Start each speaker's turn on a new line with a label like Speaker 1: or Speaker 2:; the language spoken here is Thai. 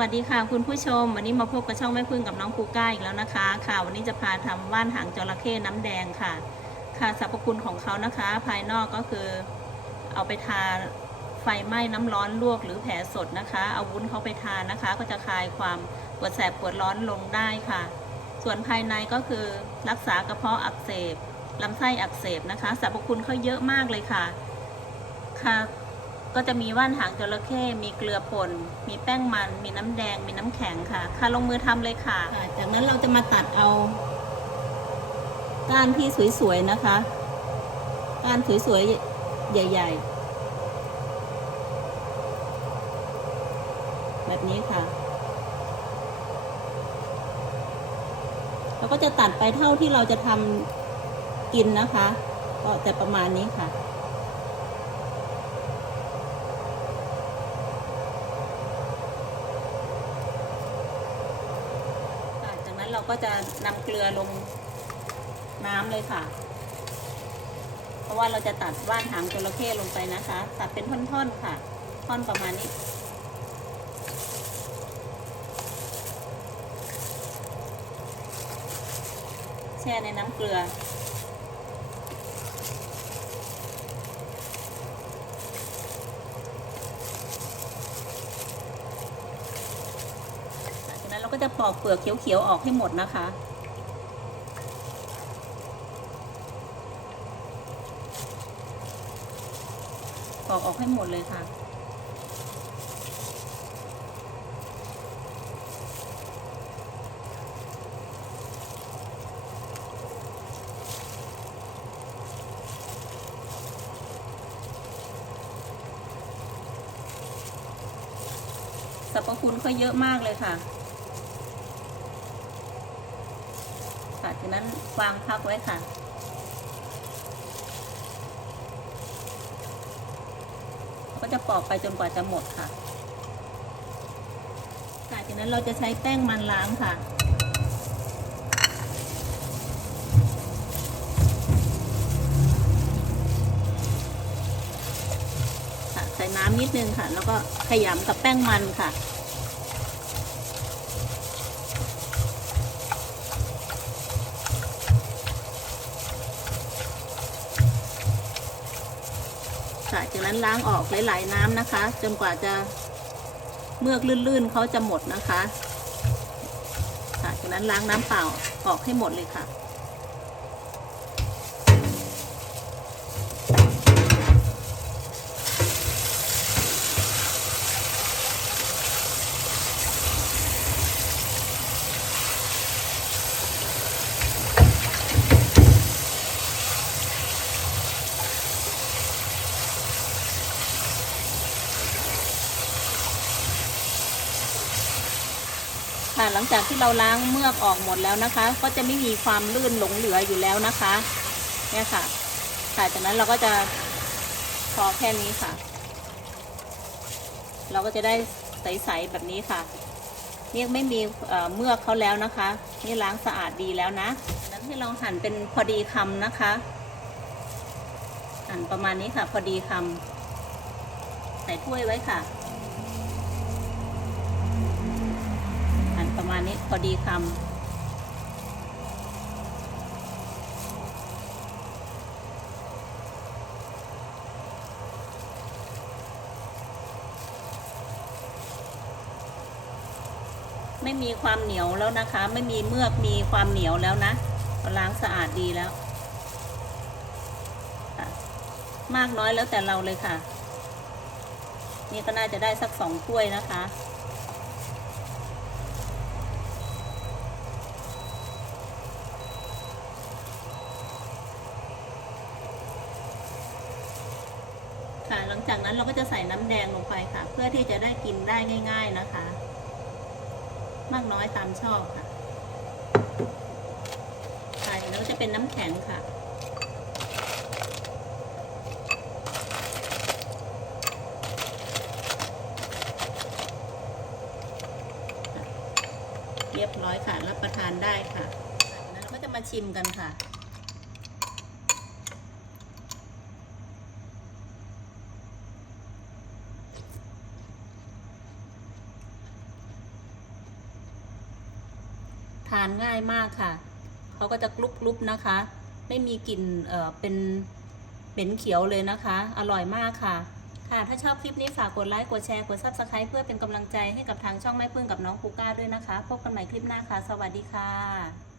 Speaker 1: วัสดีค่ะคุณผู้ชม วันนี้มาพบกับช่องแม่พึ่งกับน้องปูก้าอีกแล้วนะคะ ค่ะวันนี้จะพาทำว่านหางจระเข้น้ำแดงค่ะ ค่ะสรรพคุณของเขานะคะ ภายนอกก็คือ เอาไปทาไฟไหม้น้ำร้อนลวกหรือแผลสดนะคะ เอาวุ้นเขาไปทานนะคะ ก็จะคลายความปวดแสบปวดร้อนลงได้ค่ะ ส่วนภายในก็คือรักษากระเพาะอักเสบลำไส้อักเสบนะคะสรรพคุณเขาเยอะมากเลยค่ะ ค่ะ ก็จะมีว่านหางจระเข้ มีเกลือป่น มีแป้งมัน มีน้ำแดง มีน้ำแข็งค่ะ ค่ะลงมือทำเลยค่ะ จากนั้นเราจะมาตัดเอา ก้านที่สวยๆนะคะ ก้านสวยๆ ใหญ่ ๆ แบบนี้ค่ะ เราก็จะตัดไปเท่าที่เราจะทำกินนะคะ ก็จะประมาณนี้ค่ะ ค่ะจากนั้น เราก็จะนำเกลือลงน้ำเลยค่ะ เพราะว่าเราจะตัดว่านหางจระเข้ลงไปนะคะ ตัดเป็นท่อนๆค่ะ ท่อนประมาณนี้ แช่ในน้ำเกลือ จะปอกเปลือกเขียวๆออกให้หมดนะคะ ปอกออกให้หมดเลยค่ะสรรพคุณเขาเยอะมากเลยค่ะ ค่ะ จากนั้นวางพักไว้ค่ะ ก็จะปอกไปจนกว่าจะหมดค่ะค่ะจากนั้นเราจะใช้แป้งมันล้างค่ะค่ะใส่น้ำนิดนึงค่ะ แล้วก็ขยำกับแป้งมันค่ะ ค่ะ จากนั้นล้างออกหลาย ๆ น้ำนะคะ จนกว่าจะเมือกลื่นๆเขาจะหมดนะคะ ค่ะ จากนั้นล้างน้ำเปล่าออกให้หมดเลยค่ะ ค่ะ หลังจากที่เราล้างเมือกออกหมดแล้วนะคะ ก็จะไม่มีความลื่นหลงเหลืออยู่แล้วนะคะ เนี่ยค่ะ ค่ะจากนั้นเราก็จะพอแค่นี้ค่ะ เราก็จะได้ใสๆแบบนี้ค่ะเนี่ยไม่มีเมือกเขาแล้วนะคะ นี่ล้างสะอาดดีแล้วนะนั้นให้เราหั่นเป็นพอดีคำนะคะ หั่นประมาณนี้ค่ะ พอดีคำใส่ถ้วยไว้ค่ะ พอดีคำไม่มีความเหนียวแล้วนะคะ ไม่มีเมือกมีความเหนียวแล้วนะเราล้างสะอาดดีแล้วมากน้อยแล้วแต่เราเลยค่ะ นี่ก็น่าจะได้สักสองถ้วยนะคะ ค่ะ หลังจากนั้นเราก็จะใส่น้ำแดงลงไปค่ะ เพื่อที่จะได้กินได้ง่าย ๆนะคะ มากน้อยตามชอบค่ะค่ะแล้วก็จะเป็นน้ำแข็งค่ะเรียบร้อยค่ะ รับประทานได้ค่ะจากนั้นเราก็จะมาชิมกันค่ะานง่ายมากค่ะ เขาก็จะกรุบๆนะคะ ไม่มีกลิ่นเอ่อเป็นเหม็นเขียวเลยนะคะ อร่อยมากค่ะ ค่ะ ถ้าชอบคลิปนี้ฝากกดไลค์ กดแชร์ กด subscribe เพื่อเป็นกำลังใจให้กับทางช่องแม่พึ่งกับน้องคูก้าด้วยนะคะ พบกันใหม่คลิปหน้าค่ะ สวัสดีค่ะ